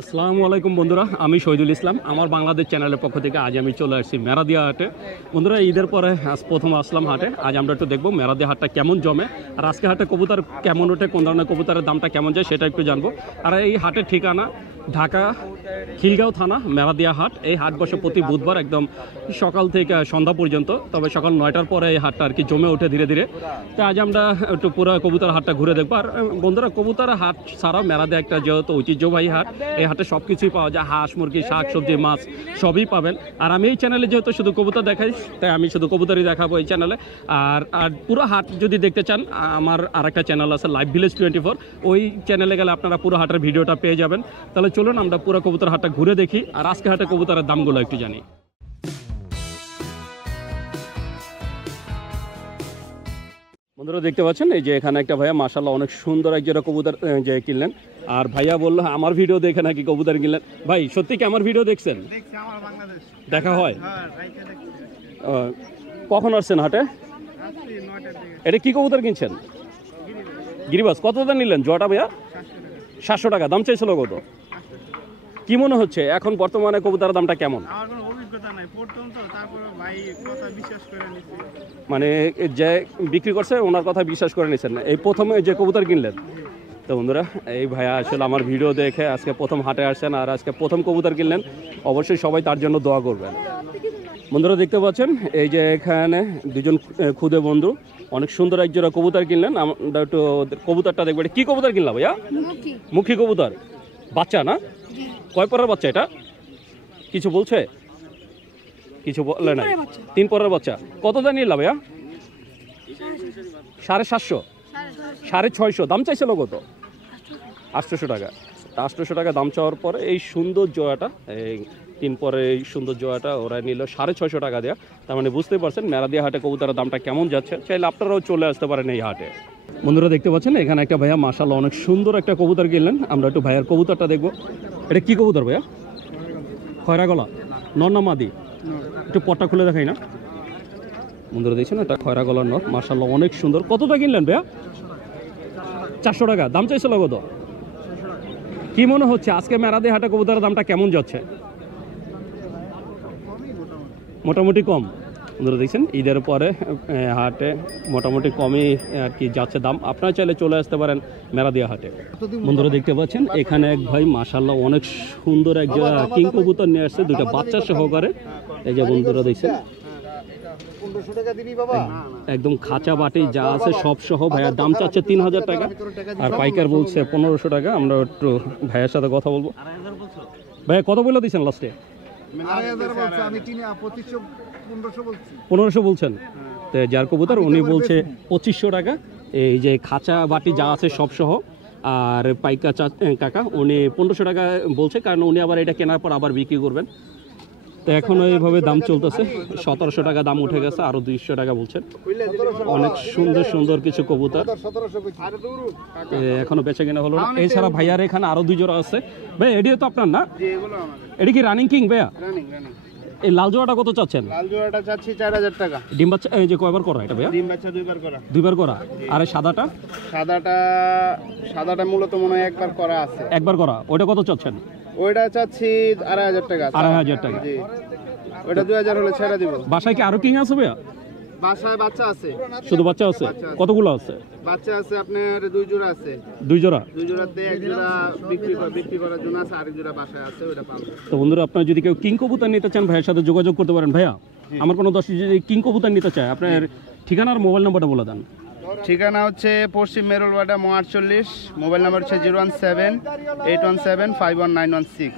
আসসালামু আলাইকুম বন্ধুরা, আমি শহীদুল ইসলাম। আমার বাংলাদেশ চ্যানেলের পক্ষ থেকে আজ আমি চলে আসছি মেরাদিয়া হাটে। বন্ধুরা, ঈদের পরে আজ প্রথম আসলাম হাটে। আজ আমরা একটু দেখবো মেরাদিয়া হাটটা কেমন জমে, আর আজকে হাটে কবুতর কেমন ওঠে, কোন ধরনের কবুতরের দামটা কেমন যায় সেটা একটু জানবো। আর এই হাটের ঠিকানা ঢাকা খিলগাঁও থানা মেরাদিয়া হাট। এই হাট বসে প্রতি বুধবার একদম সকাল থেকে সন্ধ্যা পর্যন্ত, তবে সকাল 9টার পরে এই হাটটা আর কি জমে ওঠে ধীরে ধীরে। তো আজ আমরা একটু পুরো কবুতর হাটটা ঘুরে দেখবো। আর বন্ধুরা, কবুতর হাট ছাড়াও মেরাদিয়া একটা যেহেতু ঐতিহ্যবাহী হাট, এই হাটে সব কিছুই পাওয়া যায়, হাঁস মুরগি শাক সবজি মাছ সবই পাবেন। আর আমি এই চ্যানেলে যেহেতু শুধু কবুতর দেখাই, তাই আমি শুধু কবুতরই দেখাবো এই চ্যানেলে। আর পুরো হাট যদি দেখতে চান, আমার আরেকটা চ্যানেল আছে লাইভ ভিলেজ 24, ওই চ্যানেলে গেলে আপনারা পুরো হাটের ভিডিওটা পেয়ে যাবেন। তাহলে চলুন আমরা পুরো কবুতর হাটটা ঘুরে দেখি, আর আজকে হাটে কবুতরের দামগুলো একটু জানি। বন্ধুরা দেখতে পাচ্ছেন, এই যে এখানে একটা ভাইয়া মাশাআল্লাহ অনেক সুন্দর এক জোড়া কবুতর যে কিনলেন। আর ভাইয়া বললো আমার ভিডিও দেখে নাকি কবুতর কিনলেন। ভাই সত্যি কি আমার ভিডিও দেখছেন? দেখা হয়? কখন আসছেন হাটে? এটা কি কবুতর কিনছেন? গিরিবাস। কত দাম নিলেন জোড়াটা ভাইয়া? 700 টাকা। দাম চাইছিল কত? কি মনে হচ্ছে এখন বর্তমানে কবুতরের দামটা কেমন? মানে যে বিক্রি করছে ওনার কথা বিশ্বাস করে নিচ্ছেন না, এই প্রথমে যে কবুতর কিনলেন? তো বন্ধুরা, এই ভাইয়া আসলে আমার ভিডিও দেখে আজকে প্রথম হাটে আসছেন, আর আজকে প্রথম কবুতর কিনলেন। অবশ্যই সবাই তার জন্য দোয়া করবেন। বন্ধুরা দেখতে পাচ্ছেন, এই যে এখানে দুজন খুদে বন্ধু অনেক সুন্দর এক জোড়া কবুতর কিনলেন। আমরা একটু কবুতরটা দেখবো। কি কবুতর কিনলাম ভাইয়া? মুখী কবুতর। বাচ্চা না? কয় পরের বাচ্চা এটা? কিছু বলছে? কিছু বলে না। 3 পরের বাচ্চা। কত দাম নিলাম ভাইয়া? 750, 650। দাম চাইছিল কত? 800 টাকা। 800 টাকা দাম চাওয়ার পরে এই সুন্দর জোড়াটা, এই 3 পরে এই সুন্দর জোড়াটা ওরা নিল 650 টাকা দেওয়া। তার মানে বুঝতেই পারছেন মেরাদিয়া হাটে কবুতরের দামটা কেমন যাচ্ছে। চাইলে আপনারাও চলে আসতে পারেন এই হাটে। বন্ধুরা দেখতে পাচ্ছেন, এখানে একটা ভাইয়া মাশাআল্লাহ অনেক সুন্দর একটা কবুতর কিনলেন। আমরা একটু ভাইয়ার কবুতরটা দেখবো। এটা কি কবুতর ভাইয়া? খয়রা গলা। নর না মাদি? একটু পটটা খুলে দেখাই না। বন্ধুরা দেখছেন, এটা খয়রা গলার নর, মাশাআল্লাহ অনেক সুন্দর। কতটা কিনলেন ভাইয়া? 400 টাকা। দাম চাইছিল কত? কি মনে হচ্ছে আজকে মেরাদিয়া হাটে কবুতরের দামটা কেমন যাচ্ছে? মোটামুটি কম। বন্ধুরা দেখছেন, ঈদের পরে হাটে মোটামুটি কমই আর কি যাচ্ছে দাম। আপনারা চাইলে চলে আসতে পারেন মেরাদিয়া হাটে। বন্ধুরা দেখতে পাচ্ছেন, এখানে এক ভাই মাশাআল্লাহ অনেক সুন্দর এক কিং কবুতর নিয়ে আসছে, 2টা বাচ্চা সহকারে। এই যে বন্ধুরা দেখছেন, একদম খাঁচা বাটি যা আছে সব সহ। ভাইয়ার দাম চাচ্ছে 3000 টাকা, আর পাইকার বলছে 1500 টাকা। আমরা একটু ভাইয়ের সাথে কথা বলবো। ভাইয়া কত বলে দিচ্ছেন লাস্টে? 1500 বলছেন। তো যার কবুতর উনি বলছে 2500 টাকা। এই যে খাঁচা বাটি যা আছে সব সহ। আর পাইকার কাকা উনি 1500 টাকা বলছে, কারণ উনি আবার এটা কেনার পর আবার বিক্রি করবেন। তো এখনও এইভাবে দাম চলতেছে। 1700 টাকা দাম উঠে গেছে, আরও 200 টাকা বলছেন। অনেক সুন্দর সুন্দর কিছু কবুতর এখনো বেচে কেনা হলো না। এছাড়া ভাইয়ার এখানে আরো 2 জোড়া আছে। ভাই এটিও তো আপনার না? এটি কি রানিং কিং ভাইয়া? এই লাল জোড়াটা কত চাচ্ছেন? লাল জোড়াটা চাচ্ছি 4000 টাকা। ডিম বাচ্চা এই যে কয়বার করা এটা ভাইয়া? ডিম বাচ্চা 2বার করা। 2বার করা। আর এই সাদাটা? সাদাটা মূলত মনে হয় 1বার করা আছে। 1বার করা। ওটা কত চাচ্ছেন? ওইটা চাচ্ছি 2500 টাকা। 2500 টাকা। জি, ওটা 2000 হলে ছেড়ে দিব। বাসায় কি আরো কিং আছে ভাইয়া? বাসায় বাচ্চা আছে। শুধু বাচ্চা আছে? কতগুলো আছে? বাচ্চা আছে আপনার 2 জোড়া আছে। 2 জোড়া? 2 জোড়াতে 1 জোড়া বিক্রি করার জন্য আছে, আরেক জোড়া বাসায় আছে, ওটা পাবেন। তো বন্ধুরা, আপনারা যদি কেউ কিং কবুতর নিতে চান ভাইয়ের সাথে যোগাযোগ করতে পারেন। ভাইয়া আমার কোনো দর্শক যদি কিং কবুতর নিতে চায়, আপনার ঠিকানা আর মোবাইল নাম্বারটা বলে দেন। ঠিকানা হচ্ছে পশ্চিম মেরুলবাডা 48, মোবাইল নাম্বার হচ্ছে 01781751916।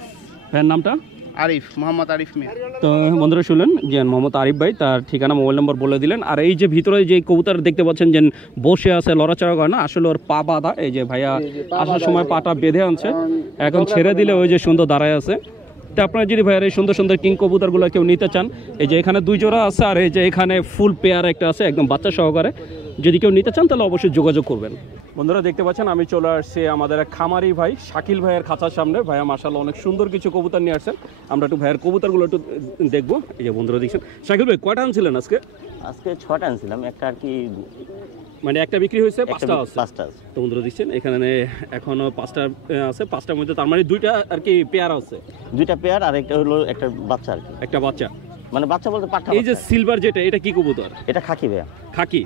ভাইয়ের নামটা? আরিফ, মোহাম্মদ আরিফ মিয়া। তো বন্ধুরা শুনলেন যে মোহাম্মদ আরিফ ভাই তার ঠিকানা মোবাইল নম্বর বলে দিলেন। আর এই যে ভিতরে যে কবুতর দেখতে পাচ্ছেন যে বসে আছে, লড়াচড়া করে না, আসলে ওর পা বাঁধা। এই যে ভাইয়া আসার সময় পাটা বেঁধে আনছে, এখন ছেড়ে দিলে ওই যে সুন্দর দাঁড়ায় আছে। তো আপনারা যদি ভাইয়ার এই সুন্দর সুন্দর কিং কবুতরগুলো কেউ নিতে চান, এই যে এখানে 2 জোড়া আছে, আর এই যে এখানে ফুল পেয়ার একটা আছে একদম বাচ্চা সহকারে। যদি কেউ নিতে চান তাহলে অবশ্যই যোগাযোগ করবেন। বন্ধুরা দেখতে পাচ্ছেন আমি চলে আসছি আমাদের এক খামারি ভাই শাকিল ভাইয়ের খাঁচার সামনে। ভাইয়া মাশাআল্লাহ অনেক সুন্দর কিছু কবুতর নিয়ে আসছেন, আমরা একটু ভাইয়ের কবুতরগুলো একটু দেখবো। এই যে বন্ধুরা দেখছেন, শাকিল ভাই কয়টা আনছিলেন আজকে? আজকে 6টা আনছিলাম, একটা আর কি মানে একটা বিক্রি হয়েছে, 5টা আছে। 5টা আছে। তো বন্ধুরা দেখছেন এখানে এখনো 5টা আছে, 5টার মধ্যে তার মানে 2টা আর কি পেয়ার আছে, 2টা পেয়ার আর একটা হলো একটা বাচ্চা আর কি, একটা বাচ্চা। মানে বাচ্চা বলতে পাঠা। এই যে সিলভার যেটা, এটা কি কবুতর? এটা খাকি ভাইয়া। খাকি।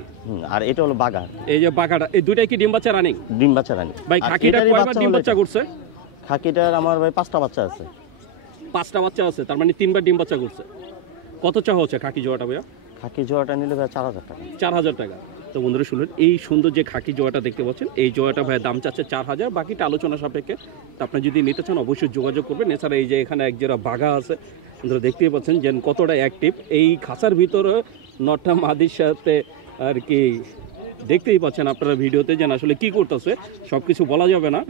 আর এটা হলো বাগা। এই যে বাগাটা, এই দুইটাই কি ডিম বাচ্চা রানিং? ডিম বাচ্চা রানি ভাই খাকিটা কয়বার ডিম বাচ্চা করছে? খাকিটার আমার ভাই 5টা বাচ্চা আছে। 5টা বাচ্চা আছে, তার মানে 3বার ডিম বাচ্চা করছে। কত চা হচ্ছে খাকি জোয়াটা ভাইয়া? খাকি জোয়াটা নিলে ভাই 4000 টাকা। 4000 টাকা। তো বন্ধুরা শুনুন, এই সুন্দর যে খাকি জোয়াটা দেখতে পাচ্ছেন, এই জোয়াটা ভাই দাম চাচ্ছে 4000, বাকিটা আলোচনা সাপেক্ষে। তো আপনি যদি নিতে চান অবশ্যই যোগাযোগ করবেন। এছাড়া এই যে এখানে এক জোড়া বাঘা আছে, বন্ধুরা দেখতেই পাচ্ছেন যে কতটা অ্যাক্টিভ। এই খাঁচার ভিতরে নটা মাদির সাথে আর কি দেখতেই পাচ্ছেন আপনারা ভিডিওতে, যেন আসলে কি করতেছে সব কিছু বলা যাবে না।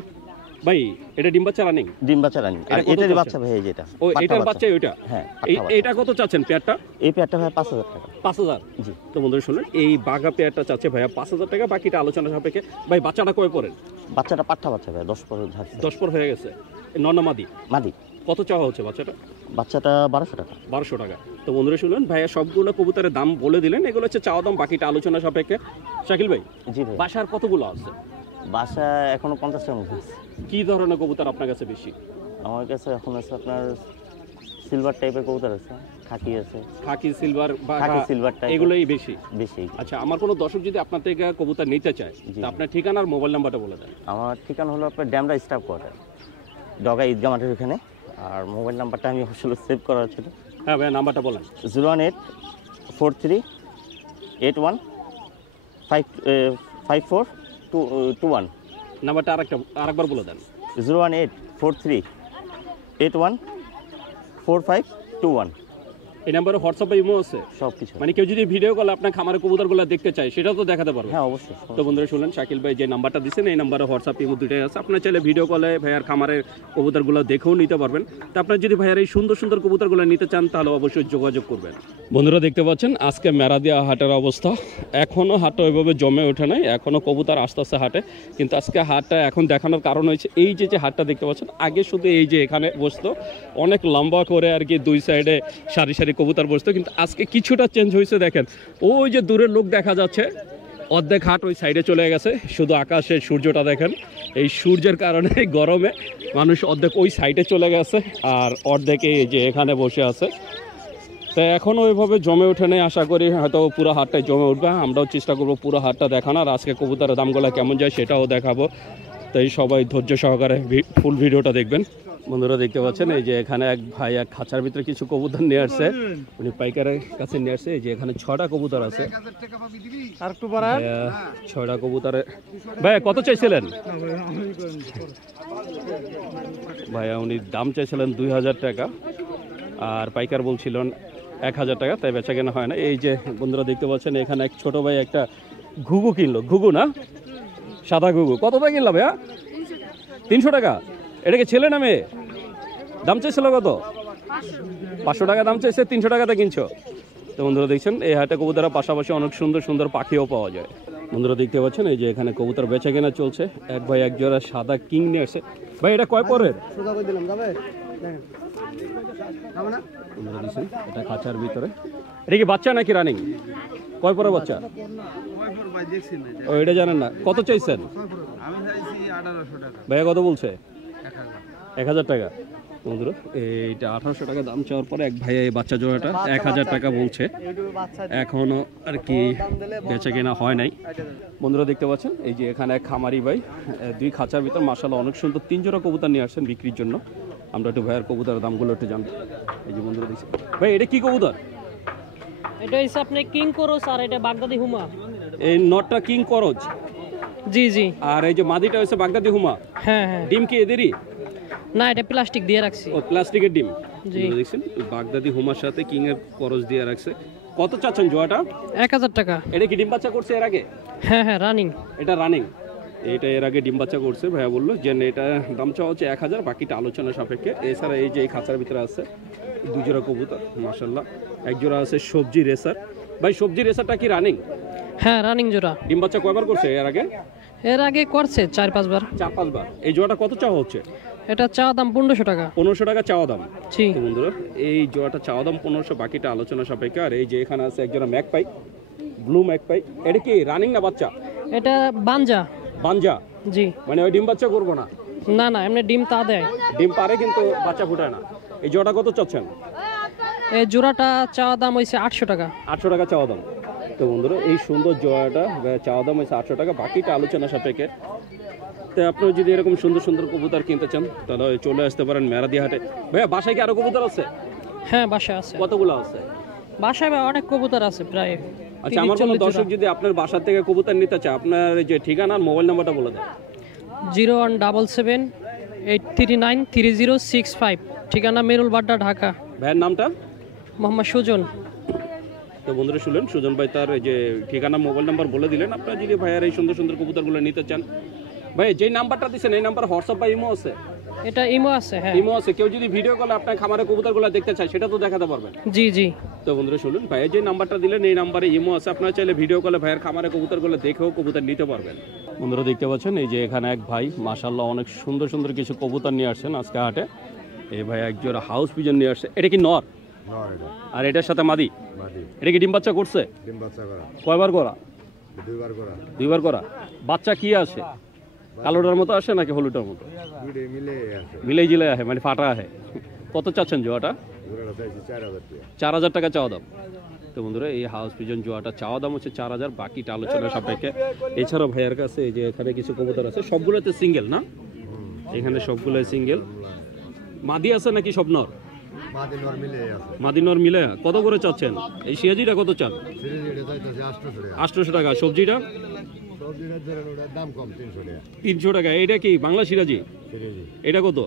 ভাই এটা ডিম বাচ্চা রানিং? ডিম বাচ্চা রানি। আর এটারই বাচ্চা ভাই, যেটা ও এটার বাচ্চা ওইটা। হ্যাঁ, এটা কত চাচ্ছেন পেয়ারটা? এই পেয়ারটা ভাই 5000 টাকা। 5000? জি। তো বন্ধুরা শুনুন, এই বাঘা পেয়ারটা চাচ্ছে ভাইয়া 5000 টাকা, বাকিটা আলোচনা সাপেক্ষে। ভাই বাচ্চাটা কয় পড়েন? বাচ্চাটা পাঠা বাচ্চা ভাই, 10 পর ঝাড়ছে। 10 পর হয়ে গেছে। নন্না মাদি? মাদি। কত চাওয়া হচ্ছে বাচ্চাটা? বাচ্চাটা 1200 টাকা। 1200 টাকা। তো বন্ধুরা শুনুন, ভাইয়া সবগুলো কবুতরের দাম বলে দিলেন, এগুলো হচ্ছে চাওয়া দাম, বাকিটা আলোচনা সাপেক্ষে। শাকিল ভাই, জি ভাই। বাসার কতগুলো আছে? বাসা এখনো 50টার মধ্যে আছে। কি ধরনের কবুতর আপনার কাছে বেশি? আমার কাছে এখন আছে আপনার সিলভার টাইপের কবুতর আছে, খাকি আছে। খাকি, সিলভার, খাকি সিলভার টাইপ এগুলোই বেশি। বেশি। আচ্ছা, আমার কোনো দর্শক যদি আপনার থেকে কবুতর নিতে চায়, তা আপনার ঠিকানা আর মোবাইল নাম্বারটা বলে দেন। আমার ঠিকানা হলো আপনার ড্যামরা স্টাফ কোয়ার্টার, ডগা ঈদগাহ মাঠের ওখানে। আর মোবাইল নাম্বারটা আমি আসলে সেভ করা ছিল। হ্যাঁ ভাইয়া, নাম্বারটা বলেন। 01843815421। নাম্বারটা আরেকবার বলে দেন। 01843814521। এই নাম্বারে হোয়াটসঅ্যাপ বা ইমো আছে? সব কিছু। মানে কেউ যদি ভিডিও কলে আপনার খামারের কবুতরগুলো দেখতে চায়, সেটাও তো দেখাতে পারবে? হ্যাঁ অবশ্যই। তো বন্ধুরা শুনলেন, শাকিল ভাই যে নাম্বারটা দিচ্ছেন, এই নাম্বারে হোয়াটসঅ্যাপ ইমো দুটোই আছে। আপনার চাইলে ভিডিও কলে ভাইয়ার খামারের কবুতরগুলো দেখেও নিতে পারবেন। তো আপনার যদি ভাইয়ার এই সুন্দর সুন্দর কবুতরগুলো নিতে চান, তাহলে অবশ্যই যোগাযোগ করবেন। বন্ধুরা দেখতে পাচ্ছেন আজকে মেরাদিয়া হাটের অবস্থা। এখনও হাটটা ওইভাবে জমে ওঠে নাই, এখনও কবুতর আস্তে আস্তে হাটে। কিন্তু আজকে হাটটা এখন দেখানোর কারণ হয়েছে এই যে হাটটা দেখতে পাচ্ছেন, আগে শুধু এই যে এখানে বসতো অনেক লম্বা করে আর কি, দুই সাইডে সারি সারি কবুতর বসতো। কিন্তু আজকে কিছুটা চেঞ্জ হয়েছে, দেখেন ওই যে দূরের লোক দেখা যাচ্ছে, অর্ধেক হাট ওই সাইডে চলে গেছে। শুধু আকাশের সূর্যটা দেখেন, এই সূর্যের কারণে গরমে মানুষ অর্ধেক ওই সাইডে চলে গেছে, আর অর্ধেকে যে এখানে বসে আছে। তো এখনও ওইভাবে জমে ওঠে নেই, আশা করি হয়তো পুরো হাটটাই জমে উঠবে। আমরাও চেষ্টা করবো পুরো হাটটা দেখানোর, আজকে কবুতরের দামগুলো কেমন যায় সেটাও দেখাবো। তাই সবাই ধৈর্য সহকারে ফুল ভিডিওটা দেখবেন। বন্ধুরা দেখতে পাচ্ছেন এই যে এখানে এক ভাই এক খাঁচার ভিতরে কিছু কবুতর নিয়ে আসছে, উনি পাইকারের কাছে নিয়ে আসছে। এই যে এখানে 6টা কবুতর আছে, 6টা কবুতরে। ভাইয়া কত চাইছিলেন? ভাইয়া উনি দাম চাইছিলেন 2000 টাকা, আর পাইকার বলছিলেন 1000 টাকা, তাই বেচা কেনা হয় না। এই যে বন্ধুরা দেখতে পাচ্ছেন এখানে এক ছোট ভাই একটা ঘুঘু কিনলো, ঘুঘু না সাদা ঘুঘু। কত টাকা কিনলাম ভাইয়া? 300 টাকা। এটাকে ছেলে না মেয়ে? দাম চাইছিল কত? 500 টাকা দাম চাইছে, 300 টাকাতে কিনছো। তো বন্ধুরা দেখছেন এই হাটে কবুতরের পাশাপাশি অনেক সুন্দর সুন্দর পাখিও পাওয়া যায়। বন্ধুরা দেখতে পাচ্ছেন এই যে এখানে কবুতর বেচা কেনা চলছে। এক ভাই এক জোড়া সাদা কিং নিয়ে আসছে। ভাই এটা কয় পরের? বন্ধুরা দেখছেন এটা খাঁচার ভিতরে। এটা কি বাচ্চা নাকি রানিং? কয় পরের বাচ্চা? ও এটা জানেন না। কত চাইছেন? ভাইয়া কত বলছে? 1000 টাকা। বন্ধুরা এইটা 1800 টাকা দাম চাওয়ার পরে এক ভাইয়া এই বাচ্চা জোড়াটা 1000 টাকা বলছে। এখনো আর কি বেচা কেনা হয় নাই। বন্ধুরা দেখতে পাচ্ছেন এই যে এখানে এক খামারি ভাই দুই খাঁচার ভিতর মাশাআল্লাহ অনেক সুন্দর 3 জোড়া কবুতর নিয়ে আসছেন বিক্রির জন্য। আমরা একটু ভাইয়ের কবুতরের দামগুলো একটু জানবো। এই যে বন্ধুরা দেখছেন, ভাই এটা কি কবুতর? এটা হচ্ছে আপনি কিং করস, আর এটা বাগদাদি হুমা। এই নটটা কিং করজ? জি জি। আর এই যে মাদিটা হচ্ছে বাগদাদি হুমা? হ্যাঁ হ্যাঁ। ডিম কি এদেরই? না, এটা প্লাস্টিক দিয়ে রাখছি। ও প্লাস্টিকের ডিম। জি। দেখছেন বাগদাদি হুমার সাথে কিং এর করজ দিয়ে রাখছে। কত চাচ্ছেন জোড়াটা? 1000 টাকা। এটা কি ডিম বাচ্চা করছে এর আগে? হ্যাঁ হ্যাঁ, রানিং। এটা রানিং। এটা এর আগে ডিম বাচ্চা করছে। ভাইয়া বললো যে এটা দাম চাওয়া হচ্ছে 1000, বাকিটা আলোচনা সাপেক্ষে। এছাড়া এই যে এই খাঁচার ভিতরে আছে 2 জোড়া কবুতর মাশাআল্লাহ। এক জোড়া আছে সবজি রেসার। ভাই সবজি রেসারটা কি রানিং? হ্যাঁ রানিং জোড়া। ডিম বাচ্চা কয়বার করছে এর আগে? এর আগে করছে 4-5 বার। 4-5 বার। এই জোড়াটা কত চাওয়া হচ্ছে? এটা চাওয়া দাম 1500 টাকা। 1500 টাকা চাওয়া দাম। জি। তো বন্ধুরা এই জোড়াটা চাওয়া দাম 1500, বাকিটা আলোচনা সাপেক্ষে। আর এই যে এখানে আছে একজোড়া ম্যাকপাই, ব্লু ম্যাকপাই। এটা কি রানিং না বাচ্চা? এটা বানজা। বানজা, জি। মানে ওই ডিম বাচ্চা করবো না? না না, এমনি ডিম তা দেয়। ডিম পারে কিন্তু বাচ্চা ফুটায় না। এই জোড়াটা কত চাচ্ছেন? এই জোড়াটা চাওয়া দাম হইছে 800 টাকা। 800 টাকা চাওয়া দাম। তো বন্ধুরা এই সুন্দর জোড়াটা চাওয়া দাম হয়েছে 800 টাকা, বাকিটা আলোচনা সাপেক্ষে। তো আপনারা যদি এরকম সুন্দর সুন্দর কবুতর কিনতে চান তাহলে চলে আসতে পারেন মেরাদিয়া হাটে। ভাইয়া বাসায় কি আরো কবুতর আছে? হ্যাঁ, বাসায় আছে। কতগুলো আছে? বাসায় অনেক কবুতর আছে, প্রায়। আচ্ছা, আমার কোনো দর্শক যদি আপনার বাসা থেকে কবুতর নিতে চায়, আপনার যে ঠিকানা আর মোবাইল নাম্বারটা বলে দেন। 01778393065, ঠিকানা মেরুল বাড্ডা, ঢাকা। ভাইয়ের নামটা? মোহাম্মদ সুজন। তো বন্ধুরা শুনলেন, সুজন ভাই তার যে ঠিকানা মোবাইল নাম্বার বলে দিলেন। আপনারা যদি ভাইয়ার এই সুন্দর সুন্দর কবুতরগুলো নিতে চান, ভাই যেই নাম্বারটা দিচ্ছেন এই নাম্বার হোয়াটসঅ্যাপ বা ইমো আছে? এটা ইমো আছে, হ্যাঁ ইমো আছে। কেউ যদি ভিডিও কলে আপনার খামারের কবুতরগুলো দেখতে চায় সেটা তো দেখাতে পারবেন। জি জি। তো বন্ধুরা শুনুন, ভাইয়ের যে নাম্বারটা দিলেন এই নাম্বারে ইমো আছে। আপনারা চাইলে ভিডিও কলে ভাইয়ের খামারের কবুতরগুলো দেখেও কবুতর নিতে পারবেন। বন্ধুরা দেখতে পাচ্ছেন এই যে এখানে এক ভাই মাশাআল্লাহ অনেক সুন্দর সুন্দর কিছু কবুতর নিয়ে আসছেন আজকে হাটে। এই ভাই একজোড়া হাউস পিজন নিয়ে আসছে। এটা কি নর? আর এটার সাথে মাদি? এটা কি ডিম বাচ্চা করছে? ডিম বাচ্চা করা কয়বার করা? 2 বার করা। 2 বার করা। বাচ্চা কি আসে? কালোটার মতো আসে নাকি হলুদের মতো? দুইটা মিলে আছে। মিলেই জিলে আসে, মানে ফাটা আসে। কত চাচ্ছেন জোয়াটা? জোড়াটা চাইছি 4000 টাকা। 4000 টাকা চাওয়া দাম। তো বন্ধুরা এই হাউস পিজন জোয়াটা চাওয়া দাম হচ্ছে 4000, বাকিটা আলোচনা সাপেক্ষে। এছাড়াও ভাইয়ার কাছে এই যে এখানে কিছু কবুতর আছে, সবগুলোতে সিঙ্গেল না? এখানে সবগুলো সিঙ্গেল। মাদি আছে নাকি সব নর? মাদি নর মিলে আছে। মাদি নর মিলে কত করে চাচ্ছেন? এই সিরাজিটা কত চান? সিরিজটা চাইতেছে 800 টাকা। 800 টাকা। সবজিটা? সবজিটার ধরেন ওটার দাম কম 300 টাকা। 300 টাকা। এইটা কি বাংলা সিরাজি? সিরিজ এটা কত?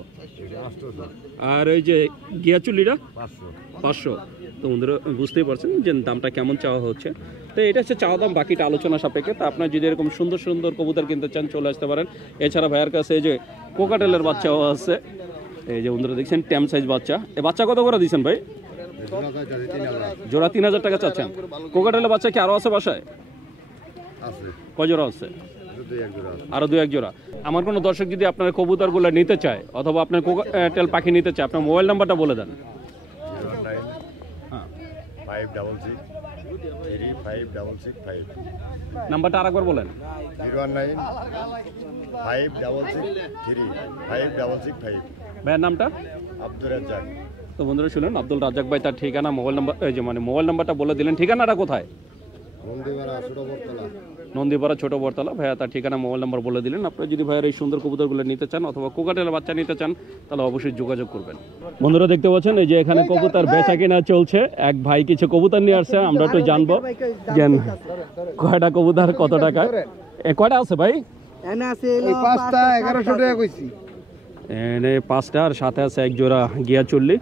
এটা 800। আর ওই যে গিয়া চুল্লিটা? 500। 500। তো বন্ধুরা বুঝতেই পারছেন যে দামটা কেমন চাওয়া হচ্ছে। তো এটা হচ্ছে চাওয়া দাম, বাকিটা আলোচনা সাপেক্ষে। তো আপনার যদি এরকম সুন্দর সুন্দর কবুতর কিনতে চান চলে আসতে পারেন। এছাড়া ভাইয়ের কাছে এই যে কোকাটেলের বাচ্চাও আছে। এই যে বন্ধুরা দেখছেন ট্যাম সাইজ বাচ্চা। এই বাচ্চা কত করে দিচ্ছেন ভাই? জোড়া চাইতেছে 3000। জোড়া 3000 টাকা চাচ্ছেন। কোকাটেলের বাচ্চা কি আরও আছে বাসায়? আছে। কয় জোড়া আছে? শুধু এক জোড়া আছে। আরও 2-1 জোড়া। আমার কোনো দর্শক যদি আপনার কবুতরগুলো নিতে চায় অথবা আপনার কোকাটেল পাখি নিতে চায়, আপনার মোবাইল নাম্বারটা বলে দেন। 019 হ্যাঁ, 566 35665। নাম্বারটা আরেকবার বলেন। 019 566 35665। ভাইয়ের নামটা? আব্দুর রাজ্জাক। তো বন্ধুরা শুনুন, আব্দুল রাজ্জাক ভাই তার ঠিকানা মোবাইল নাম্বার এই যে মানে মোবাইল নাম্বারটা বলে দিলেন। ঠিকানাটা কোথায়? নন্দীপাড়া ছোট বটতলা। নন্দীপাড়া ছোট বটতলা। ভাইয়া তার ঠিকানা মোবাইল নাম্বার বলে দিলেন। আপনারা যদি ভাইয়ের এই সুন্দর কবুতরগুলো নিতে চান অথবা কোকাটেলের বাচ্চা নিতে চান তাহলে অবশ্যই যোগাযোগ করবেন। বন্ধুরা দেখতে পাচ্ছেন এই যে এখানে কবুতর বেচা কেনা চলছে। এক ভাই কিছু কবুতর নিয়ে আসছে, আমরা একটু জানবো যে কয়টা কবুতর কত টাকা। কয়টা আছে ভাই? এই 5টা 1100 টাকা কইছি। এনে 5টা আর সাথে আছে এক জোড়া গিয়া চল্লি।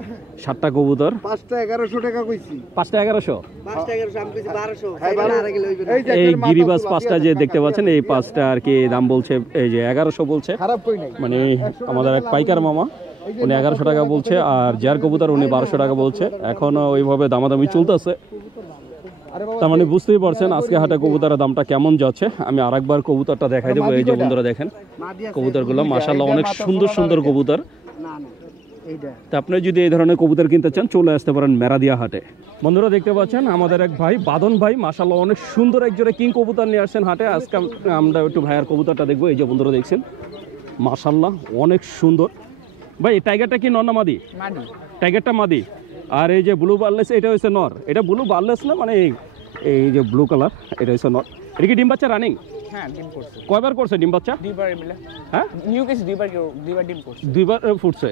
7টা কবুতর। 5টা 1100 টাকা কইছি। 5টা 1100? 5টা 1100 আমি কইছি 1200। খাইবার আর কিলো হইবে না। এই গিরিবাস 5টা যে দেখতে পাচ্ছেন এই 5টা আর কি দাম বলছে এই যে 1100 বলছে। খারাপ কই নাই। মানে আমাদের এক পাইকার মামা উনি 1100 টাকা বলছে, আর যার কবুতর উনি 1200 টাকা বলছে। এখনো ওইভাবে দামাদামি চলতেছে। তার মানে বুঝতেই পারছেন আজকে হাটে কবুতরের দামটা কেমন যাচ্ছে। আমি আরেকবার কবুতরটা দেখাই দেবো। এই যে বন্ধুরা দেখেন কবুতরগুলো মাশাআল্লাহ অনেক সুন্দর সুন্দর কবুতর। না না এইটা। তা আপনি যদি এই ধরনের কবুতর কিনতে চান চলে আসতে পারেন মেরাদিয়া হাটে। বন্ধুরা দেখতে পাচ্ছেন আমাদের এক ভাই বাদন ভাই মাশাআল্লাহ অনেক সুন্দর এক জোড়া কিং কবুতর নিয়ে আসছেন হাটে। আজকে আমরা একটু ভাইয়ার কবুতরটা দেখবো। এই যে বন্ধুরা দেখছেন মাশাআল্লাহ অনেক সুন্দর। ভাই এই টাইগারটা কি নর না মাদি? মাদি। টাইগারটা মাদি। আর এই যে ব্লু বার্লেস এটা হচ্ছে নর। এটা ব্লু বার্লেস না, মানে এই যে ব্লু কালার এটা হচ্ছে নর। এটা কি ডিম বাচ্চা রানিং? হ্যাঁ ডিম করছে। কয়বার করছে ডিম বাচ্চা? 2 বার মিলে। হ্যাঁ নিউ কেস 2 বার ডিম করছে। 2বার ফুটছে।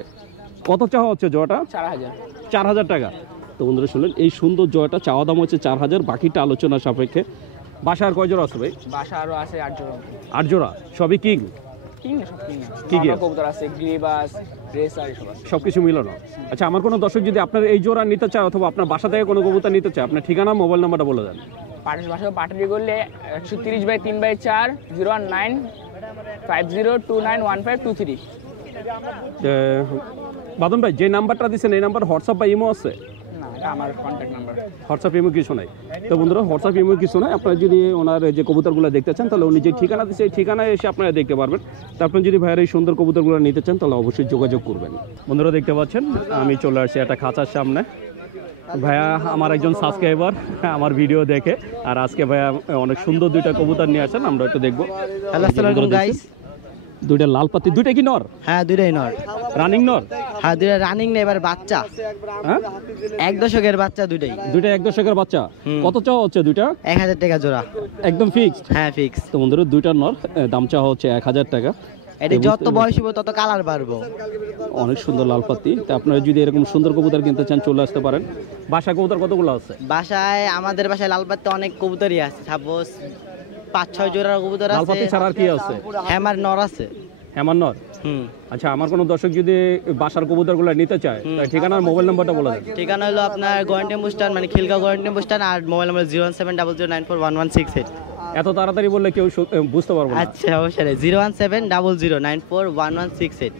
কত চাওয়া হচ্ছে জোয়াটা? 4000। 4000 টাকা। তো বন্ধুরা শুনলেন এই সুন্দর জোয়াটা চাওয়া দাম হচ্ছে 4000, বাকিটা আলোচনা সাপেক্ষে। বাসা আর কয় জোড়া আছে ভাই? বাসা আরো আছে 8 জোড়া। 8 জোড়া। সবই কিং? কিং না, সব কিং। কি কি কবুতর আছে, গ্রিবাস, রেসার সব আছে। সবকিছু মিলানো। আচ্ছা, আমার কোনো দর্শক যদি আপনার এই জোড়া নিতে চায় অথবা আপনার বাসা থেকে কোনো কবুতর নিতে চায়, আপনার ঠিকানা মোবাইল নাম্বারটা বলে দেন। পাটের বাসা পাটারি করলে 130/3/4 019 50291523। বাদন ভাই যে নাম্বারটা দিচ্ছেন এই নাম্বার হোয়াটসঅ্যাপ বা ইমো আছে? না, আমার কন্ট্যাক্ট নাম্বার। হোয়াটসঅ্যাপ ইমো কিছু নাই। তো বন্ধুরা হোয়াটসঅ্যাপ ইমো কিছু নাই, আপনারা যদি ওনার যে কবুতরগুলো দেখতে চান তাহলে উনি যে ঠিকানা দিচ্ছে এই ঠিকানায় এসে আপনারা দেখতে পারবেন। তারপর যদি ভাইয়ের এই সুন্দর কবুতরগুলো নিতে চান তাহলে অবশ্যই যোগাযোগ করবেন। বন্ধুরা দেখতে পাচ্ছেন আমি চলে আসছি একটা খাঁচার সামনে। ভাইয়া আমার একজন সাবস্ক্রাইবার, আমার ভিডিও দেখে, আর আজকে ভাইয়া অনেক সুন্দর দুইটা কবুতর নিয়ে আসেন, আমরা একটু দেখবো। হ্যালো, আসসালামু আলাইকুম গাইস। দুইটা লাল পাতি, দুইটা কি নর? হ্যাঁ, দুইটাই নর। রানিং নর? হ্যাঁ, দুইটা রানিং না, এবার বাচ্চা। হ্যাঁ, 1 দশকের বাচ্চা দুইটাই। দুইটা 1 দশকের বাচ্চা। কত চাওয়া হচ্ছে দুইটা? 1000 টাকা জোড়া। একদম ফিক্সড? হ্যাঁ, ফিক্স। তো বন্ধুরা দুইটা নর, দাম চাওয়া হচ্ছে 1000 টাকা। এটা যত বয়স হবে তত কালার বাড়বো। অনেক সুন্দর লাল পাতি। তো আপনারা যদি এরকম সুন্দর কবুতর কিনতে চান চলে আসতে পারেন। বাসা কবুতর কতগুলো আছে? আমাদের বাসায় লাল পাতি অনেক কবুতরই আছে, সাপোজ 5-6 জোড়ার কবুতর লাল আছে। পাতি ছাড়া আর কি আছে? হ্যামার নর আছে। হেমান নর? আচ্ছা, আমার কোনো দর্শক যদি বাসার কবুতরগুলো নিতে চায় তাই ঠিকানার মোবাইল নাম্বারটা বলে দেন। ঠিকানা হলো আপনার গোয়ান্টি বুস্টার, মানে খিলগাঁও গোয়ান্টি বুস্টার, আর মোবাইল নাম্বার 01700941168। এত তাড়াতাড়ি বললে কেউ বুঝতে পারবে না। আচ্ছা, অবশ্যই 01700941168।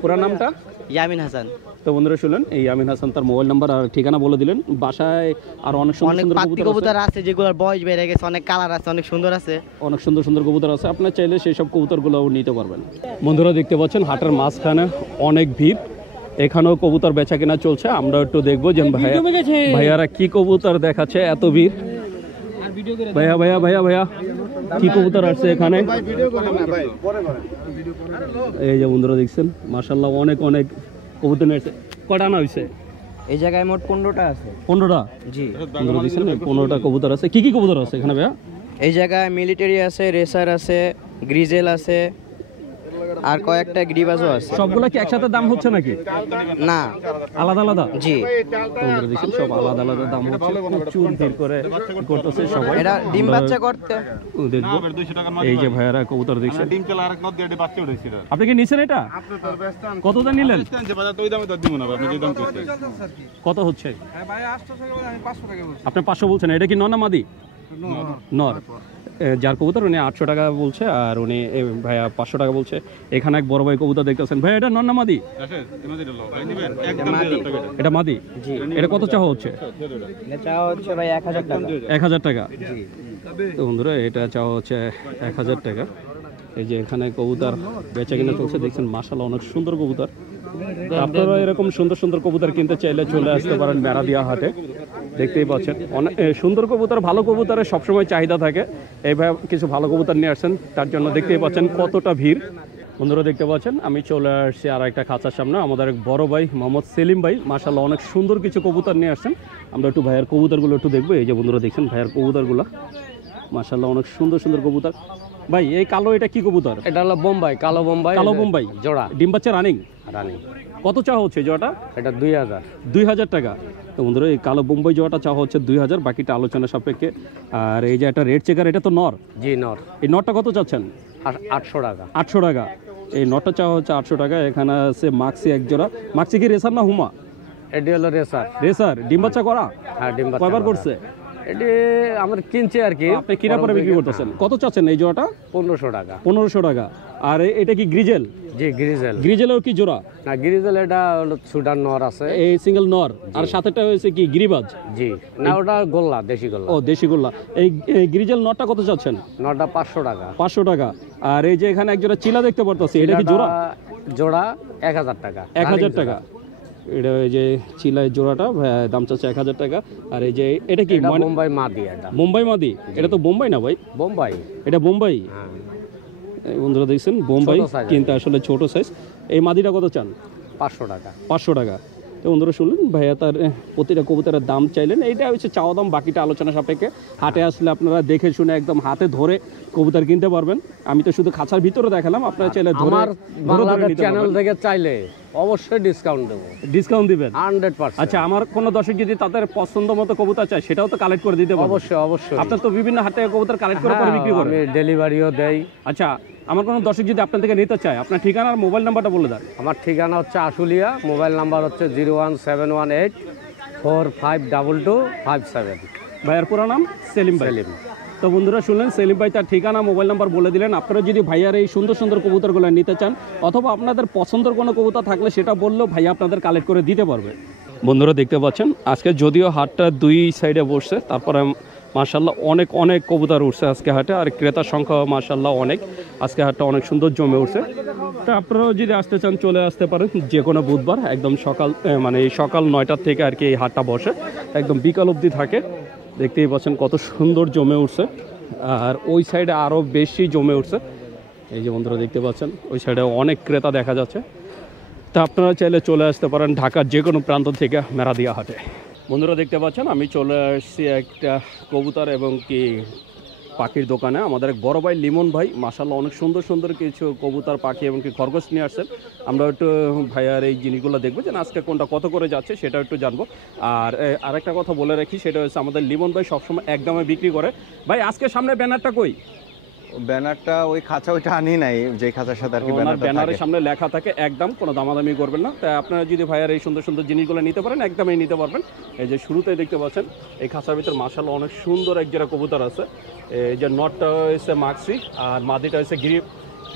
পুরো নামটা? ইয়ামিন হাসান। তো বন্ধুরা শুনলেন, এই আমিন হাসান তার মোবাইল নাম্বার আর ঠিকানা বলে দিলেন। বাসায় আর অনেক সুন্দর অনেক সুন্দর পাতি কবুতর কবুতর আছে, আছে যেগুলোর বয়স বেড়ে গেছে, অনেক কালার আছে, অনেক সুন্দর আছে। অনেক সুন্দর সুন্দর কবুতর আছে, আপনার চাইলে সেই সব কবুতরগুলোও নিতে পারবেন। বন্ধুরা দেখতে পাচ্ছেন হাটের মাঝখানে অনেক ভিড়, এখানেও কবুতর বেচা কেনা চলছে। আমরা একটু দেখবো যে ভাইয়ারা কি কবুতর দেখাচ্ছে, এত ভিড়। ভাইয়া ভাইয়া ভাইয়া ভাইয়া কি কবুতর আসছে এখানে? এই যে বন্ধুরা দেখছেন, মাশাআল্লাহ অনেক অনেক কবুতর নিয়েছে। কয়টা আনা হয়েছে? এই জায়গায় মোট 15টা আছে। 15টা? জি। বন্ধুরা দেখছেন 15টা কবুতর আছে। কি কি কবুতর আছে এখানে ভাইয়া? এই জায়গায় মিলিটারি আছে, রেসার আছে, গ্রিজেল আছে, আর কয়েকটা গ্রিবাজও আছে। সবগুলা কি একসাথে দাম হচ্ছে নাকি? না, আলাদা আলাদা? জি। বন্ধুরা দেখছেন সব আলাদা আলাদা দাম হচ্ছে, প্রচুর ভিড় করে করতেছে সবাই। এটা ডিম বাচ্চা করতে দেখবো। এই যে ভাইয়ারা কবুতর দেখছেন। আপনি কি নিছেন এটা? কত দাম নিলেন? কত হচ্ছে? আপনি 500 বলছেন, এটা কি নর না মাদি? নর। যার কবুতর উনি 800 টাকা বলছে, আর উনি ভাইয়া 500 টাকা বলছে। এখানে এক বড় ভাই কবুতর দেখতেছেন। ভাই এটা নর না মাদি? এটা মাদি। এটা কত চাওয়া হচ্ছে? এটা হচ্ছে ভাই 1000 টাকা। 1000 টাকা? তো বন্ধুরা এটা চাওয়া হচ্ছে 1000 টাকা। এই যে এখানে কবুতর বেচা কিনা চলছে, দেখছেন মাশাআল্লাহ অনেক সুন্দর কবুতর। আপনারা এরকম সুন্দর সুন্দর কবুতর কিনতে চাইলে চলে আসতে পারেন মেরাদিয়া হাটে। দেখতেই পাচ্ছেন অনেক সুন্দর কবুতর, ভালো কবুতরের সবসময় চাহিদা থাকে। এইভাবে কিছু ভালো কবুতর নিয়ে আসছেন, তার জন্য দেখতেই পাচ্ছেন কতটা ভিড়। বন্ধুরা দেখতে পাচ্ছেন আমি চলে আসছি আর একটা খাঁচার সামনে। আমাদের এক বড় ভাই মোহাম্মদ সেলিম ভাই মাশাআল্লাহ অনেক সুন্দর কিছু কবুতর নিয়ে আসছেন। আমরা একটু ভাইয়ের কবুতরগুলো একটু দেখবো। এই যে বন্ধুরা দেখছেন ভাইয়ের কবুতরগুলো মাশাআল্লাহ অনেক সুন্দর সুন্দর কবুতর। ভাই এই কালো এটা কি কবুতর? এটা হলো বোম্বাই, কালো বোম্বাই। কালো বোম্বাই জোড়া, ডিম বাচ্চা রানিং। রানী। কত চাওয়া হচ্ছে জোড়াটা? এটা 2000। 2000 টাকা। তো বন্ধুরা এই কালো বোম্বাই জোড়াটা চাওয়া হচ্ছে 2000, বাকিটা আলোচনা সাপেক্ষে। আর এই যে একটা রেড চেকার, এটা তো নর? জি, নর। এই নরটা কত চাচ্ছেন? 800 টাকা। 800 টাকা। এই নরটা চাওয়া হচ্ছে 800 টাকা। এখানে আছে মাক্সি এক জোড়া। মাক্সি কি রেসার না হুমা? এটি হলো রেসার। রেসার ডিম বাচ্চা করা? হ্যাঁ, ডিম বাচ্চা কয়বার করা। করছে? এটি আমরা কিনছি আর কি। আপনি কিনা পরে বিক্রি করতেছেন? কত চাচ্ছেন এই জোড়াটা? 1500 টাকা। 1500 টাকা। আর এটা কি গ্রিজেল? জি, গ্রিজেল। গ্রিজেলের কি জোড়া? না, গ্রিজেল এটা হলো সুডান নর আছে। এই সিঙ্গেল নর, আর সাথেটা হয়েছে কি গিরিবাজ? জি, না ওটা গোল্লা, দেশি গোল্লা। ও দেশি গোল্লা। এই গ্রিজেল নরটা কত চাচ্ছেন? নরটা 500 টাকা। 500 টাকা। আর এই যে এখানে এক জোড়া চিলা দেখতে পারতেছি, এটা কি জোড়া? জোড়া 1000 টাকা। 1000 টাকা। এটা এই যে চিলাই জোড়াটা দাম চাচ্ছে 1000 টাকা। আর এই যে এটা কি বোম্বাই মাদি? এটা বোম্বাই মাদি। এটা তো বোম্বাই না ভাই? বোম্বাই। এটা বোম্বাই। হ্যাঁ, বন্ধুরা দেখছেন বোম্বাই, ছোট size কিন্তু আসলে ছোট সাইজ। এই মাদিটা কত চান? 500 টাকা। 500 টাকা। তো বন্ধুরা শুনলেন ভাইয়া তার প্রতিটা কবুতরের দাম চাইলেন। এইটা হচ্ছে চাওয়া দাম, বাকিটা আলোচনা সাপেক্ষে। হাটে আসলে আপনারা দেখে শুনে একদম হাতে ধরে কবুতর কিনতে পারবেন। আমি তো শুধু খাঁচার ভিতরে দেখালাম, আপনারা চাইলে আমার বাংলাদেশ নিতে চ্যানেল পারবেন। থেকে চাইলে অবশ্যই ডিসকাউন্ট দেবো। ডিসকাউন্ট দিবেন? 100%। আচ্ছা, আমার কোনো দর্শক যদি তাদের পছন্দ মতো কবুতর চায় সেটাও তো কালেক্ট করে দিতে পারবেন? অবশ্যই, অবশ্যই। আপনার তো বিভিন্ন হাটে কবুতর কালেক্ট করে পরে বিক্রি করেন। আমি ডেলিভারিও দেই। আচ্ছা, আমার কোনো দর্শক যদি আপনার থেকে নিতে চায় আপনার ঠিকানা আর মোবাইল নাম্বারটা বলে দেন। আমার ঠিকানা হচ্ছে আশুলিয়া, মোবাইল নাম্বার হচ্ছে 01718452257। ভাইয়ার পুরো নাম? সেলিম ভাই। সেলিম। তো বন্ধুরা শুনলেন সেলিম ভাই তার ঠিকানা মোবাইল নাম্বার বলে দিলেন। আপনারা যদি ভাইয়ার এই সুন্দর সুন্দর কবুতরগুলো নিতে চান অথবা আপনাদের পছন্দের কোনো কবুতর থাকলে সেটা বললেও ভাইয়া আপনাদের কালেক্ট করে দিতে পারবে। বন্ধুরা দেখতে পাচ্ছেন আজকে যদিও হাটটা দুই সাইডে বসছে, তারপরে মাশাল্লাহ অনেক অনেক কবুতর উঠছে আজকে হাটে, আর ক্রেতার সংখ্যা মাশাল্লাহ অনেক। আজকে হাটটা অনেক সুন্দর জমে উঠছে। তো আপনারাও যদি আসতে চান চলে আসতে পারেন যে কোনো বুধবার, একদম সকাল মানে এই সকাল 9টার থেকে আর কি এই হাটটা বসে, একদম বিকাল অবধি থাকে। দেখতেই পাচ্ছেন কত সুন্দর জমে উঠছে, আর ওই সাইডে আরও বেশি জমে উঠছে। এই যে বন্ধুরা দেখতে পাচ্ছেন ওই সাইডে অনেক ক্রেতা দেখা যাচ্ছে। তা আপনারা চাইলে চলে আসতে পারেন ঢাকার যে কোনো প্রান্ত থেকে মেরাদিয়া হাটে। বন্ধুরা দেখতে পাচ্ছেন আমি চলে আসছি একটা কবুতর এবং কি পাখির দোকানে। আমাদের এক বড় ভাই লিমন ভাই মাশাআল্লাহ অনেক সুন্দর সুন্দর কিছু কবুতর পাখি এবং কি খরগোশ নিয়ে আসছেন। আমরা একটু ভাইয়ার এই জিনিসগুলো দেখবো যে আজকে কোনটা কত করে যাচ্ছে সেটা একটু জানবো। আর আরেকটা কথা বলে রাখি, সেটা হচ্ছে আমাদের লিমন ভাই সবসময় একদমে বিক্রি করে। ভাই আজকে সামনে ব্যানারটা কই? ব্যানারটা ওই খাঁচা ওইটা আনি নাই, যে খাঁচার সাথে আর কি ব্যানারের সামনে লেখা থাকে একদম, কোনো দামাদামি করবেন না। তাই আপনারা যদি ভাইয়ার এই সুন্দর সুন্দর জিনিসগুলো নিতে পারেন একদমই নিতে পারবেন। এই যে শুরুতেই দেখতে পাচ্ছেন এই খাঁচার ভিতর মাশাআল্লাহ অনেক সুন্দর এক জোড়া কবুতর আছে। এই যে নটটা হচ্ছে মাক্সি আর মাদিটা হচ্ছে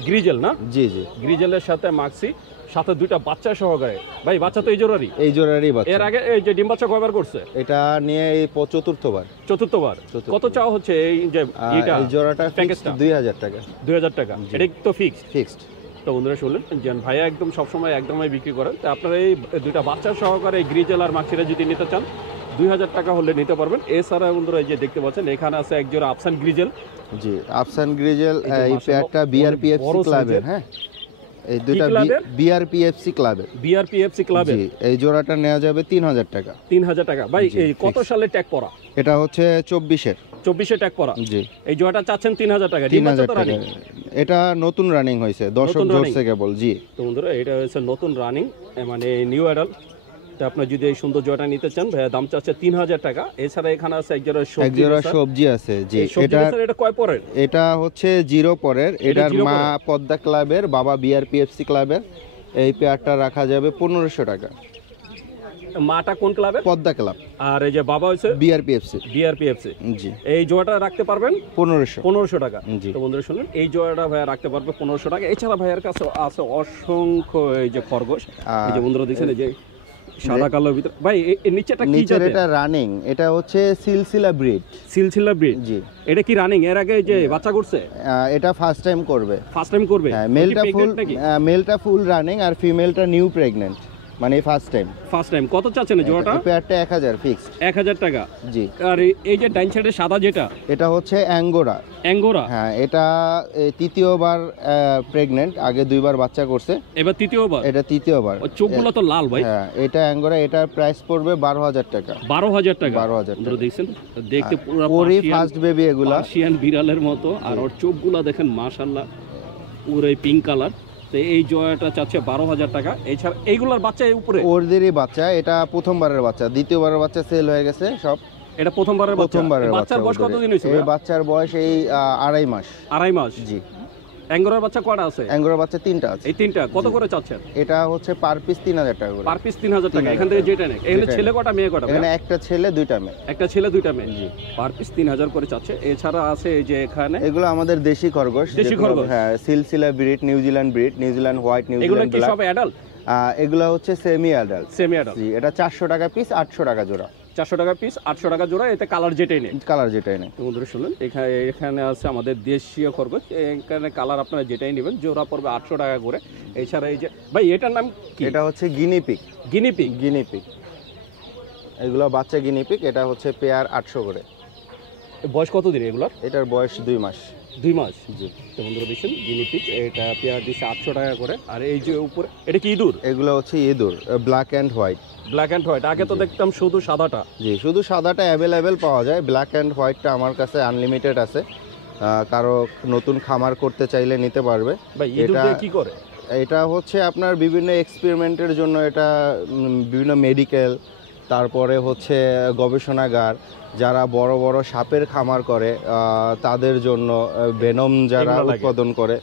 গ্রিজেল না? জি জি, গ্রিজেলের সাথে মাক্সি, সাথে দুইটা বাচ্চা সহকারে। ভাই বাচ্চা তো এই জোড়ারই? এই জোড়ারই বাচ্চা। এর আগে এই যে ডিম বাচ্চা কয়বার করছে? এটা নিয়ে এই চতুর্থবার। চতুর্থবার। কত চাও হচ্ছে এই যে এটা? এই জোড়াটা প্যাকেজটা 2000 টাকা। 2000 টাকা। এটা তো ফিক্সড? ফিক্সড। তো বন্ধুরা শুনলেন যে ভাইয়া একদম সবসময় একদমই বিক্রি করেন। তো আপনারা এই দুইটা বাচ্চা সহকারে এই গ্রিজেল আর মাক্সিটা যদি নিতে চান 2000 টাকা হলে নিতে পারবেন। এছাড়া বন্ধুরা এই যে দেখতে পাচ্ছেন এখানে আছে এক জোড়া আফসান গ্রিজেল। জি, আফসান গ্রিজেল। এই পেয়ারটা বিআরপিএফসি ক্লাবের। হ্যাঁ, এই দুইটা বিআরপিএফসি ক্লাবের। বিআরপিএফসি ক্লাবের। জি, এই জোড়াটা নেওয়া যাবে 3000 টাকা। 3000 টাকা। ভাই এই কত সালে ট্যাগ পড়া? এটা হচ্ছে 24-এর। 24-এ ট্যাগ পড়া। জি, এই জোড়াটা চাচ্ছেন 3000 টাকা। 3000 টাকা। এটা নতুন রানিং হয়েছে, দর্শক জোরছে কেবল। জি, তো বন্ধুরা এটা হচ্ছে নতুন রানিং, মানে নিউ অ্যাডাল্ট। তো আপনারা যদি এই সুন্দর জোড়াটা নিতে চান ভাইয়া দাম চাচ্ছে 3000 টাকা। এছাড়া এখানে আছে এক জোড়া সবজি আছে। জি, এটা কয় পরের? এটা হচ্ছে 0 পরের। এটার মা পদ্মা ক্লাবের, বাবা বিআরপিএফসি ক্লাবের। এই পেয়ারটা রাখা যাবে 1500 টাকা। মাটা কোন ক্লাবে? পদ্মা ক্লাব। আর এই যে বাবা হচ্ছে বিআরপিএফসি। জি, এই জোড়াটা রাখতে পারবেন 1500 টাকা। জি, তো বন্ধুরা শুনুন এই জোড়াটা ভাইয়া রাখতে পারবে 1500 টাকা। এছাড়া ভাইয়ার কাছে আছে অসংখ্য এই যে খরগোশ। এই যে বন্ধুরা দেখছেন এই যে সাদা কালোর ভিতর। ভাই এর নিচেটা কি জাতের? এটা রানিং। এটা হচ্ছে সিলসিলা ব্রিড। সিলসিলা ব্রিড। জি, এটা কি রানিং? এর আগে যে বাচ্চা করছে? এটা ফার্স্ট টাইম করবে। ফার্স্ট টাইম করবে? হ্যাঁ, মেলটা ফুল রানিং আর ফিমেলটা নিউ প্রেগন্যান্ট, মানে ফার্স্ট টাইম। First time. কত চাচ্ছেন জোড়াটা? পেয়ারটা 1000 ফিক্সড। 1000 টাকা। জি, আর এই যে ডাইন সাইডে সাদা যেটা, এটা হচ্ছে অ্যাঙ্গোরা। অ্যাঙ্গোরা। হ্যাঁ, এটা তৃতীয়বার প্রেগন্যান্ট, আগে 2বার বাচ্চা করছে, এবার তৃতীয়বার। এটা তৃতীয়বার। চোখগুলো তো লাল ভাই। হ্যাঁ, এটা অ্যাঙ্গোরা। এটার প্রাইস পড়বে 12000 টাকা। 12000 টাকা। 12000 টাকা। দেখছেন দেখতে পুরো ওরই ফার্স্ট বেবি এগুলা, পার্সিয়ান বিড়ালের মতো। আর ওর চোখগুলো দেখেন মাশাআল্লাহ পুরো পিঙ্ক কালার। তো এই জোড়াটা চাচ্ছে 12000 টাকা। এছাড়া এইগুলোর বাচ্চা এই উপরে? ওরদেরই বাচ্চা। এটা প্রথমবারের বাচ্চা, দ্বিতীয়বারের বাচ্চা সেল হয়ে গেছে সব। এটা প্রথমবারের বাচ্চা। বাচ্চার বয়স কতদিন হয়েছে? এই বাচ্চার বয়স এই 2.5 মাস। 2.5 মাস। জি। অ্যাঙ্গোরার বাচ্চা কয়টা আছে? অ্যাঙ্গোরা বাচ্চা 3টা আছে। এই 3টা কত করে চাচ্ছেন? এটা হচ্ছে পার পিস 3000 টাকা করে। পার পিস 3000 টাকা। এখান থেকে যেটা নেয়। এখানে ছেলে কয়টা মেয়ে কয়টা? এখানে একটা ছেলে 2টা মেয়ে। একটা ছেলে 2টা মেয়ে। জি। পার পিস 3000 করে চাচ্ছে। এছাড়া আছে এই যে এখানে এগুলো আমাদের দেশি খরগোশ। দেশি খরগোশ। হ্যাঁ, chinchilla breed, New Zealand breed, New Zealand white, New Zealand black. এগুলো কি সব অ্যাডাল্ট? এগুলো হচ্ছে সেমি অ্যাডাল্ট। Semi adult. জি, এটা 400 টাকা পিস, 800 টাকা জোড়া। 400 টাকা পিস, 800 টাকা জোড়া। এতে কালার যেটাই নেই। কালার যেটাই নেই। বন্ধুরা শুনলেন এখানে আছে আমাদের দেশীয় খরগোশ। এখানে কালার আপনারা যেটাই নেবেন জোড়া পড়বে 800 টাকা করে। এছাড়া এই যে ভাই এটার নাম কি? এটা হচ্ছে গিনিপিক। গিনিপিক। গিনিপিক। এগুলো বাচ্চা গিনিপিক। এটা হচ্ছে পেয়ার 800 করে। বয়স কত দিন এগুলোর? এটার বয়স 2 মাস। 2 মাস। জি। তো বন্ধুরা দেখছেন গিনিপিক, এটা পেয়ার দিচ্ছে 800 টাকা করে। আর এই যে উপরে এটা কি ইঁদুর? এগুলো হচ্ছে ইঁদুর, black and white. Black and white. আগে তো দেখতাম শুধু সাদাটা। জি, শুধু সাদাটা অ্যাভেলেবেল পাওয়া যায়। ব্ল্যাক অ্যান্ড হোয়াইটটা আমার কাছে আনলিমিটেড আছে। কারো নতুন খামার করতে চাইলে নিতে পারবে। ভাই ইঁদুর দিয়ে কি করে? এটা হচ্ছে আপনার বিভিন্ন এক্সপেরিমেন্টের জন্য। এটা বিভিন্ন মেডিকেল, তারপরে হচ্ছে গবেষণাগার, যারা বড় বড় সাপের খামার করে তাদের জন্য, ভেনম যারা উৎপাদন করে।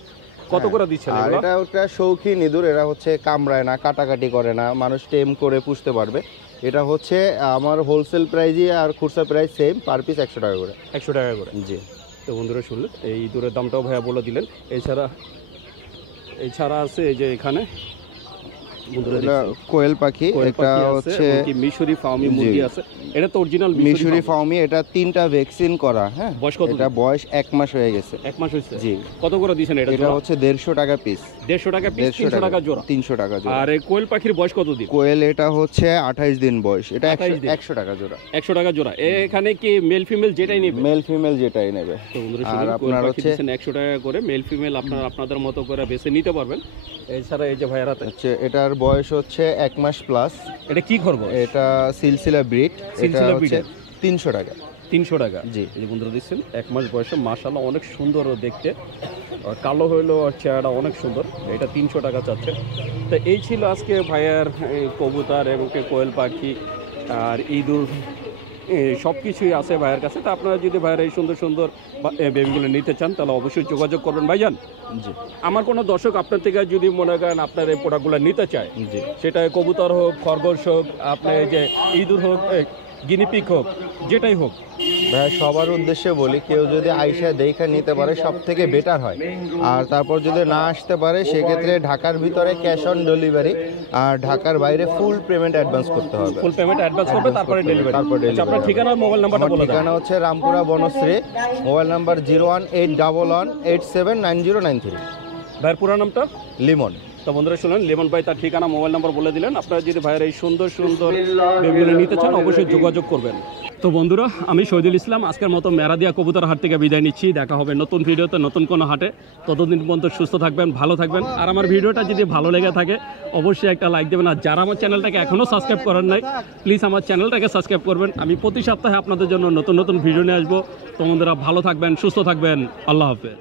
কত করে দিচ্ছেন? আর এটা একটা শৌখিন ইঁদুর। এরা হচ্ছে কামড়ায় না, কাটাকাটি করে না, মানুষ টেম করে পুষতে পারবে। এটা হচ্ছে আমার হোলসেল প্রাইজই আর খুচরা প্রাইস সেম, পার পিস 100 টাকা করে। 100 টাকা করে। জি। তো বন্ধুরা শুনলেন এই ইঁদুরের দামটাও ভাইয়া বলে দিলেন। এছাড়া আছে এই যে এখানে বন্ধুরা এটা দেখছেন। কোয়েল পাখি, কোয়েল এটা পাখি আছে, হচ্ছে এমনকি মিশরি ফার্মি মুরগি জি। আছে। এটা তো অরিজিনাল মিশরি ফাউমি, এটা 3টা ভ্যাকসিন করা। হ্যাঁ, বয়স কত এটা বয়স 1 মাস হয়ে গেছে। 1 মাস হয়েছে। জি। কত করে দিয়েছেন এটা? এটা হচ্ছে 150 টাকা পিস। 150 টাকা পিস, 300 টাকা জোড়া। 300 টাকা জোড়া। আর এই কোয়েল পাখির বয়স কত দিন? কোয়েল এটা হচ্ছে 28 দিন বয়স, এটা 28 দিন। 100 টাকা জোড়া। 100 টাকা জোড়া। এখানে কি মেল ফিমেল যেটাই নেবে? মেল ফিমেল যেটাই নেবে। তো বন্ধুরা আর শুনুন, কোয়েল আপনার পাখি হচ্ছে দিচ্ছেন 100 টাকা করে, মেল ফিমেল আপনারা আপনাদের মতো করে বেছে নিতে পারবেন। এছাড়া এই যে ভাইয়ারাতে এটার বয়স হচ্ছে 1 মাস প্লাস। এটা কি খরগোশ? এটা সিলসিলা ব্রিড, এটা সিলসিলা হচ্ছে breed 300 টাকা। 300 টাকা। জি। এই যে বন্ধুরা দিচ্ছেন 1 মাস বয়সে, মাশাআল্লাহ অনেক সুন্দর দেখতে, আর কালো হইলো আর চেহারাটা অনেক সুন্দর। এটা 300 টাকা চাচ্ছে। তো এই ছিল আজকে ভাইয়ার এই কবুতর এবং কোয়েল পাখি আর ইঁদুর সব কিছুই আছে ভাইয়ের কাছে। তো আপনারা যদি ভাইয়ের এই সুন্দর সুন্দর বেবিগুলো নিতে চান তাহলে অবশ্যই যোগাযোগ করবেন ভাইজান। জি আমার কোনো দর্শক আপনার থেকে যদি মনে করেন আপনার এই প্রোডাক্টগুলো নিতে চায়, জি। সেটা কবুতর হোক, খরগোশ হোক, আপনার এই যে ইঁদুর হোক, গিনিপিক হোক, যেটাই হোক, ভাই সবার উদ্দেশ্যে বলি, কেউ যদি আইসা দেখে নিতে পারে সব থেকে বেটার হয়। আর তারপর যদি না আসতে পারে সেক্ষেত্রে ঢাকার ভিতরে ক্যাশ অন ডেলিভারি, আর ঢাকার বাইরে ফুল পেমেন্ট অ্যাডভান্স করতে হবে। ফুল পেমেন্ট অ্যাডভান্স করবে, তারপরে ডেলিভারি। তারপর আচ্ছা, আপনার delivery ঠিকানা আর মোবাইল নাম্বারটা আমার বলে দেন। ঠিকানা হচ্ছে রামপুরা বনশ্রী, মোবাইল নাম্বার 01811879093। ভাইয়ের পুরো নামটা? লিমন। তো বন্ধুরা শুনুন, লেমন ভাই তার ঠিকানা মোবাইল নাম্বার বলে দিলেন। আপনারা যদি ভাইয়ের এই সুন্দর সুন্দর বেবিগুলো নিতে চান অবশ্যই যোগাযোগ করবেন। তো বন্ধুরা, আমি শহীদুল ইসলাম আজকের মতো মেরাদিয়া কবুতর হাট থেকে বিদায় নিচ্ছি। দেখা হবে নতুন ভিডিওতে, নতুন কোনো হাটে। ততদিন পর্যন্ত সুস্থ থাকবেন, ভালো থাকবেন। আর আমার ভিডিওটা যদি ভালো লেগে থাকে অবশ্যই একটা লাইক দেবেন। আর যারা আমার চ্যানেলটাকে এখনও সাবস্ক্রাইব করেন নাই, প্লিজ আমার চ্যানেলটাকে সাবস্ক্রাইব করবেন। আমি প্রতি সপ্তাহে আপনাদের জন্য নতুন নতুন ভিডিও নিয়ে আসবো। তো বন্ধুরা ভালো থাকবেন, সুস্থ থাকবেন। আল্লাহ হাফেজ।